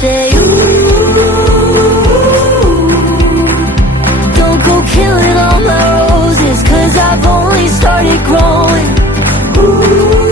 say, ooh, don't go killing all my roses, 'cause I've only started growing. Ooh,